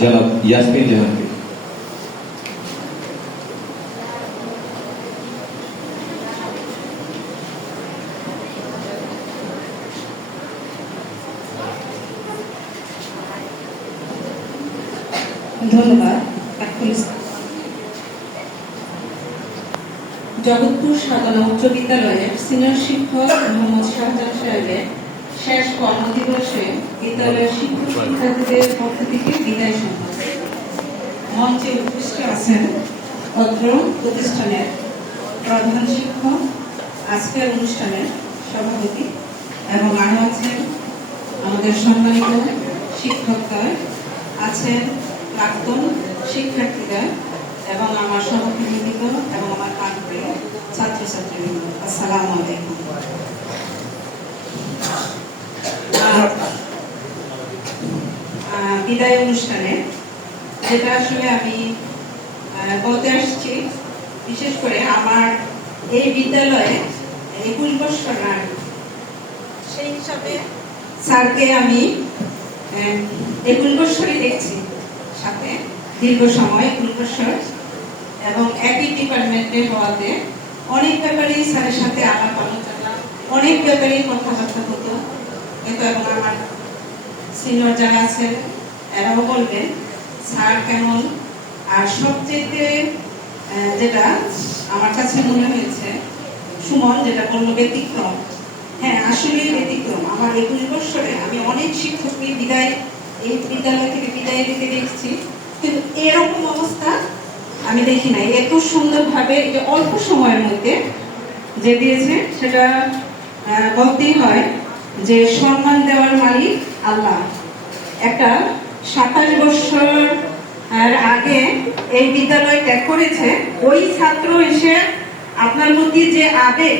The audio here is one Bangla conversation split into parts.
জনাব ইয়াসমিন জাহানকে। ধন্যবাদ। জগৎপুর সাধনা উচ্চ বিদ্যালয়ের সিনিয়র শিক্ষক মোহাম্মদ শাহজাহান সাহেবের শেষ কর্মদিবসে বিদ্যালয়ের শিক্ষক শিক্ষার্থীদের পক্ষ থেকে বিদায় সংবাদ। মঞ্চে উপস্থিত আছেন অত্র প্রতিষ্ঠানের প্রধান শিক্ষক, আজকের অনুষ্ঠানের সভাপতি, এবং আরো আছেন আমাদের সম্মানিত শিক্ষকগণ, আছেন প্রাক্তন শিক্ষার্থীরা এবং আমার সহকর্মীবৃন্দ এবং আমার প্রাণপ্রিয় ছাত্রছাত্রীবৃন্দ, আসসালামু আলাইকুম। বিদায় অনুষ্ঠানে যেটা আসলে আমি বলতে আসছি, বিশেষ করে আমার এই বিদ্যালয়ে 21 বছর রান, সেই হিসাবে স্যারকে আমি 21 বছরই দেখছি, সাথে দীর্ঘ সময় 21 বছর, এবং একই ডিপার্টমেন্টে হওয়াতে অনেক ব্যাপারেই স্যারের সাথে আলাপ আলোচনা, অনেক ব্যাপারেই কথাবার্তা হতো। কিন্তু এবং আমার সিনিয়র যারা আছেন এরাও বলবেন স্যার কেমন। আর সবচেয়ে যেটা আমার কাছে মনে হয়েছে, সুমন যেটা বললো ব্যতিক্রম, হ্যাঁ আসলে ব্যতিক্রম। আমার 21 বছরে আমি অনেক শিক্ষককে বিদায়, এই বিদ্যালয় থেকে বিদায় দিতে দেখছি, কিন্তু এরকম অবস্থা আমি দেখি নাই। এত সুন্দরভাবে অল্প সময়ের মধ্যে যে দিয়েছে, সেটা বলতেই হয় যে সম্মান দেওয়ার মালিক আল্লাহ। একটা 27 বছর আগে এই বিদ্যালয় ত্যাগ করেছে, ওই ছাত্র এসে আপনার প্রতি যে আবেগ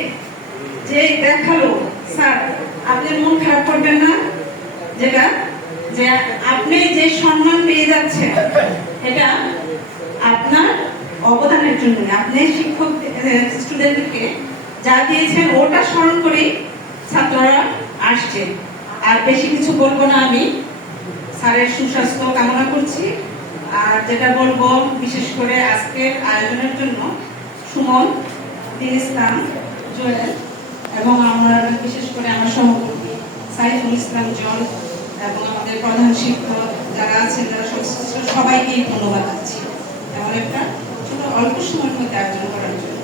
যে দেখালো, স্যার আপনার মন খারাপ করবেন না, যেটা যে আপনি যে সম্মান পেয়ে যাচ্ছেন এটা আপনার অবদানের জন্য, আপনি শিক্ষক স্টুডেন্টকে যা দিয়েছেন ওটা স্মরণ করেই ছাত্ররা আসছে। আর বেশি কিছু বলবো না, আমি স্যারের সুস্বাস্থ্য কামনা করছি। আর যেটা বলবো, বিশেষ করে আজকের আয়োজনের জন্য সুমন, ইসলাম, জুয়েল এবং আমার বিশেষ করে আমার সহকর্মী সাইফুল ইসলাম জল এবং আমাদের প্রধান শিক্ষক যারা আছেন, যারা সংশ্লিষ্ট সবাইকেই ধন্যবাদ দিচ্ছি এমন একটা ছোট অল্প সময়ের মধ্যে আয়োজন করার জন্য।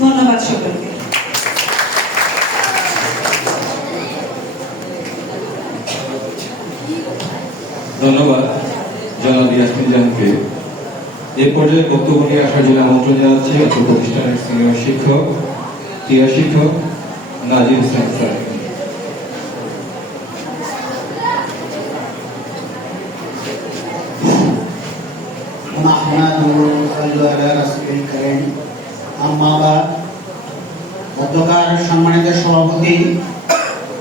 ধন্যবাদ সকলকে। ধন্যবাদ জনাব ইয়াসমিন জাহানকে। এ পর্যায়ে বক্তব্য নিয়ে আসার জন্য আমন্ত্রণ জানাচ্ছি অত্র প্রতিষ্ঠানের সিনিয়র শিক্ষক, ক্রীড়া শিক্ষক নাজির হোসেন স্যার। সম্মানিত সভাপতি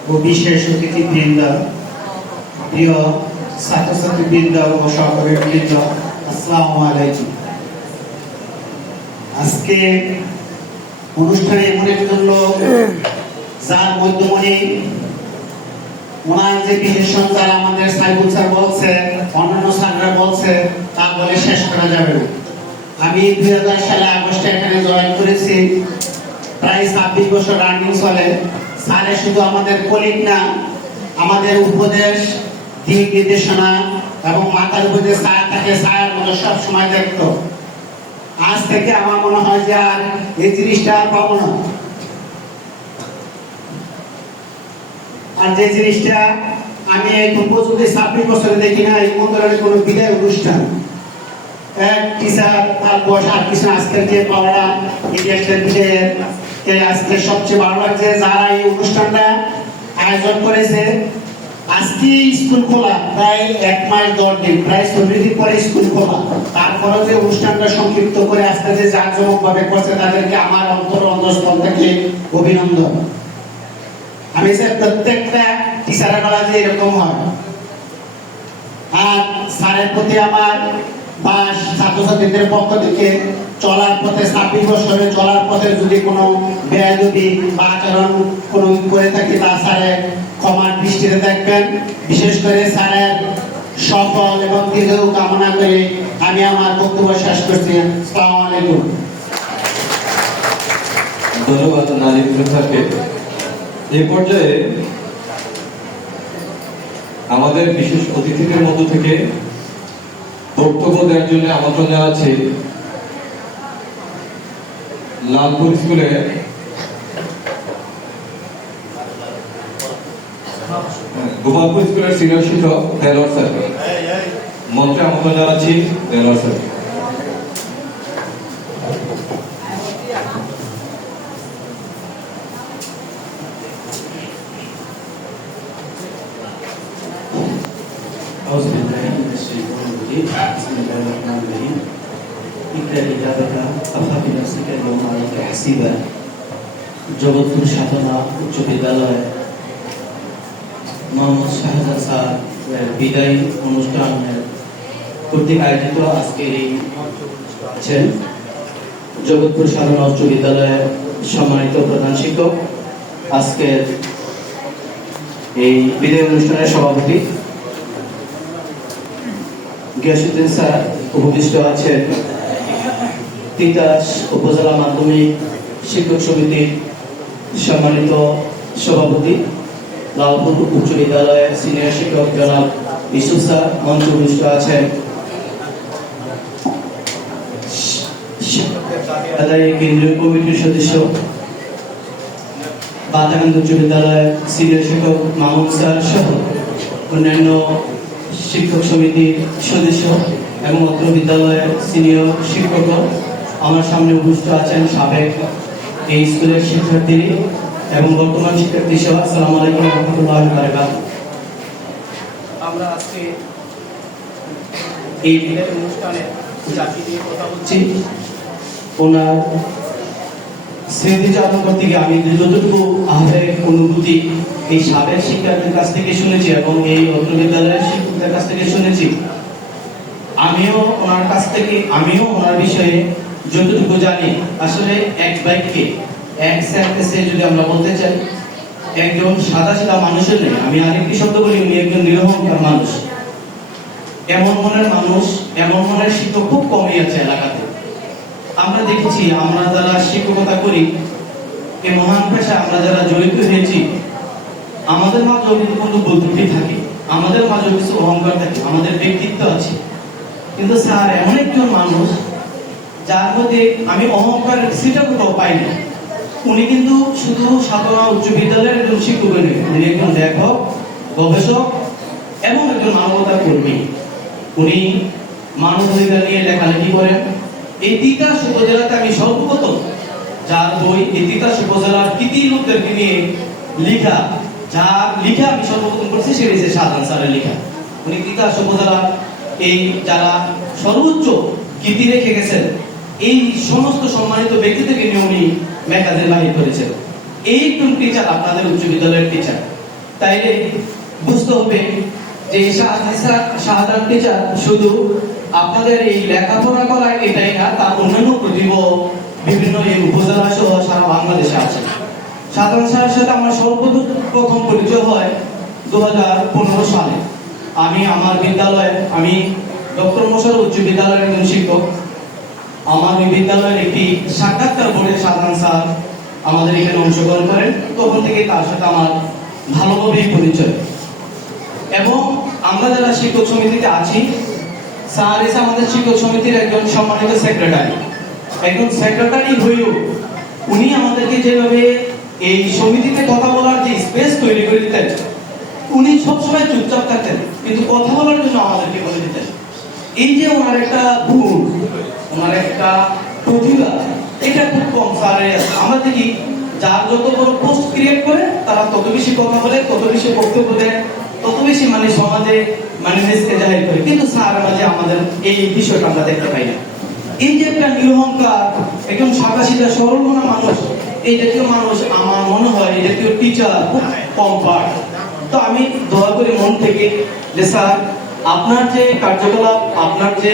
ও বিশেষ অতিথিবৃন্দ, প্রিয় ছাত্রছাত্রীবৃন্দ ও সহকর্মীবৃন্দ, আসসালামু আলাইকুম। আজকে অনুষ্ঠানে এমন একজন লোক যার মধ্যমণি, ওনার যে বিশেষণ যারা আমাদের সাইবুল স্যার বলছে, অন্যান্য স্যাররা বলছে, তা বলে শেষ করা যাবে না। আমি 2000 সালে আগস্টে এখানে জয়েন করেছি, প্রায় 26 বছর রানিং চলে। স্যারে শুধু আমাদের কলিগ না, আমাদের উপদেশ, দিক নির্দেশনা এবং মাথার উপর যে ছায়া থাকে, ছায়ার মতো সব সময় দেখতো। আজ থেকে আমার মনে হয় যে আর এই জিনিসটা আর পাবো না। আর যে জিনিসটা আমি এখন পর্যন্ত 26 বছরে দেখি না, এই মন্দিরের কোনো বিদায় অনুষ্ঠান, এক টিচার তার বয়স আর কিছু, আজকের যে পাওয়াটা, এটি একটা বিদায়ের। আজকে সবচেয়ে ভালো লাগছে যারা এই অনুষ্ঠানটা আয়োজন করেছে। আজকে স্কুল খোলা প্রায় 1 মাস 10 দিন, প্রায় 40 দিন পরে স্কুল খোলা, তারপরে যে অনুষ্ঠানটা সংক্ষিপ্ত করে আজকে যে জাঁকজমক ভাবে করছে, তাদেরকে আমার অন্তঃস্থল থেকে অভিনন্দন। আমি স্যার প্রত্যেকটা টিচারের বেলা যে এরকম হয়। আর স্যারের প্রতি আমার বা ছাত্রছাত্রীদের পক্ষ থেকে চলার পথে, 26 বছরে চলার পথে যদি কোনো বেয়াদবি বা আচরণ কোনো করে থাকি, তা স্যারের ক্ষমার দৃষ্টিতে দেখবেন। বিশেষ করে স্যারের সফল এবং দীর্ঘ কামনা করে আমি আমার বক্তব্য শেষ করছি। আসসালামু আলাইকুম। ধন্যবাদ নাজিম হোসেন স্যারকে। এই পর্যায়ে আমাদের বিশেষ অতিথিদের মধ্য থেকে বক্তব্য দেওয়ার জন্য আমন্ত্রণ জানাচ্ছি লালপুর স্কুলে গোপালপুর স্কুলের সিনিয়র শিক্ষক দেলোয়ার স্যারকে মঞ্চে আমন্ত্রণ জানাচ্ছি দেলোয়ার স্যারকে। أعوذ بالله من الشيطان الرجيم بسم الله الرحمن الرحيم اقرأ كتابك كفى بنفسك اليوم عليك حسيبا জগৎপুর সাধনা উচ্চ বিদ্যালয় মোহাম্মদ শাহজাহান স্যার বিদায়ী অনুষ্ঠানের কর্তৃক আয়োজিত আজকের এই আছেন জগৎপুর সাধনা উচ্চ বিদ্যালয়ের সম্মানিত প্রধান শিক্ষক, আজকের এই বিদায়ী অনুষ্ঠানের সভাপতি গিয়াসউদ্দিন স্যার উপবিষ্ট আছেন, তিতাস উপজেলা মাধ্যমিক শিক্ষক সমিতির সম্মানিত সভাপতি, লালপুর উচ্চ বিদ্যালয়ের সিনিয়র শিক্ষক জনাব ইসুফ স্যার মঞ্চে উপবিষ্ট আছেন, কেন্দ্রীয় কমিটির সদস্য বাতাকান্দ উচ্চ বিদ্যালয়ের সিনিয়র শিক্ষক মাহমুদ স্যার সহ অন্যান্য শিক্ষক সমিতির সদস্য এবং অত্র বিদ্যালয়ের সিনিয়র শিক্ষক আমার সামনে উপস্থিত আছেন, সাবেক এই স্কুলের শিক্ষার্থী এবং বর্তমান শিক্ষার্থী সহ। আসসালামু আলাইকুম ওয়া রাহমাতুল্লাহি ওয়া বারাকাতুহু। আমরা আজকে এই বিদায় অনুষ্ঠানে যাকে নিয়ে কথা বলছি ওনার স্মৃতিচারণ করতে গিয়ে আমি যতটুকু আবেগ অনুভূতি এই সাবেক শিক্ষার্থীর কাছ থেকে শুনেছি এবং এই অত্র বিদ্যালয়ের শিক্ষকদের কাছ থেকে শুনেছি, আমিও ওনার বিষয়ে যতটুকু জানি, আসলে এক বাক্যে এক সেন্টেন্সে যদি আমরা বলতে চাই, একজন সাদা মানুষের নেই, আমি আরেকটি শব্দ বলি, উনি একজন নিরহংকার মানুষ। এমন মনের মানুষ, এমন মনের শিক্ষক খুব কমই আছে এলাকাতে। আমরা দেখেছি, আমরা যারা শিক্ষকতা করি এই মহান পেশায় আমরা যারা জড়িত হয়েছি, আমাদের মাঝেও কিন্তু বুদ্ধি থাকে, আমাদের মাঝেও কিছু অহংকার থাকে, আমাদের ব্যক্তিত্ব আছে। কিন্তু স্যার এমন একজন মানুষ যার মধ্যে আমি অহংকারের সেটা কোথাও পাই না। উনি কিন্তু শুধু সাধনা উচ্চ বিদ্যালয়ের একজন শিক্ষক নয়, উনি একজন লেখক, গবেষক এবং একজন মানবতার কর্মী। উনি মানবাধিকার নিয়ে লেখালেখি করেন। এই তিতাস উপজেলাতে আমি সর্বপ্রথম যার বই এই তিতাস উপজেলার কৃতি লোকদেরকে নিয়ে লেখা, যার লেখা আমি সর্বপ্রথম করছি সেটা হচ্ছে শাহজাহান স্যারের লেখা। উনি তিতাস উপজেলার এই যারা সর্বোচ্চ কৃতি রেখে গেছেন এই সমস্ত সম্মানিত ব্যক্তিদেরকে নিয়ে উনি ম্যাগাজিন বাহির করেছেন। এই একজন টিচার আপনাদের উচ্চ বিদ্যালয়ের টিচার, তাইলে বুঝতে হবে যে শাহজাহান টিচার শুধু আপনাদের এই লেখাপড়া করা এটাই না, তার অন্যান্য প্রতিভা বিভিন্ন এই উপজেলা সহ সারা বাংলাদেশে আছে। শাহজাহান স্যারের সাথে আমার সর্বপ্রথম পরিচয় হয় 2015 সালে। আমি আমার বিদ্যালয়ে, আমি ডক্টর মোশাররফ উচ্চ বিদ্যালয়ের একজন শিক্ষক, আমার এই বিদ্যালয়ের একটি সাক্ষাৎকার বোর্ডে শাহজাহান স্যার আমাদের এখানে অংশগ্রহণ করেন। তখন থেকে তার সাথে আমার ভালোভাবেই পরিচয়। এবং আমরা যারা শিক্ষক সমিতিতে আছি, স্যার এসে আমাদের শিক্ষক সমিতির একজন সম্মানিত সেক্রেটারি, একজন সেক্রেটারি হয়েও উনি আমাদেরকে যেভাবে এই সমিতিতে কথা বলার যে স্পেস তৈরি করে দিতেন, উনি সবসময় চুপচাপ থাকতেন কিন্তু কথা বলার জন্য আমাদেরকে বলে দিতেন। এই যে ওনার একটা গুণ, ওনার একটা প্রতিভা, এটা খুব কম স্যারের আছে। আমরা দেখি যার যত বড় পোস্ট ক্রিয়েট করে তারা তত বেশি কথা বলে, তত বেশি বক্তব্য দেয়, তত বেশি সমাজে মেসকে জাহির করে, কিন্তু স্যার মাঝে আমাদের এই বিষয়টা আমরা দেখতে পাই না। এই যে একটা নিরহংকার, একদম সাদাসিধা সরল মনা মানুষ, এই জাতীয় মানুষ আমার মনে হয় এই জাতীয় টিচার খুব কম পায়। তো আমি দয়া করে মন থেকে যে স্যার আপনার যে কার্যকলাপ, আপনার যে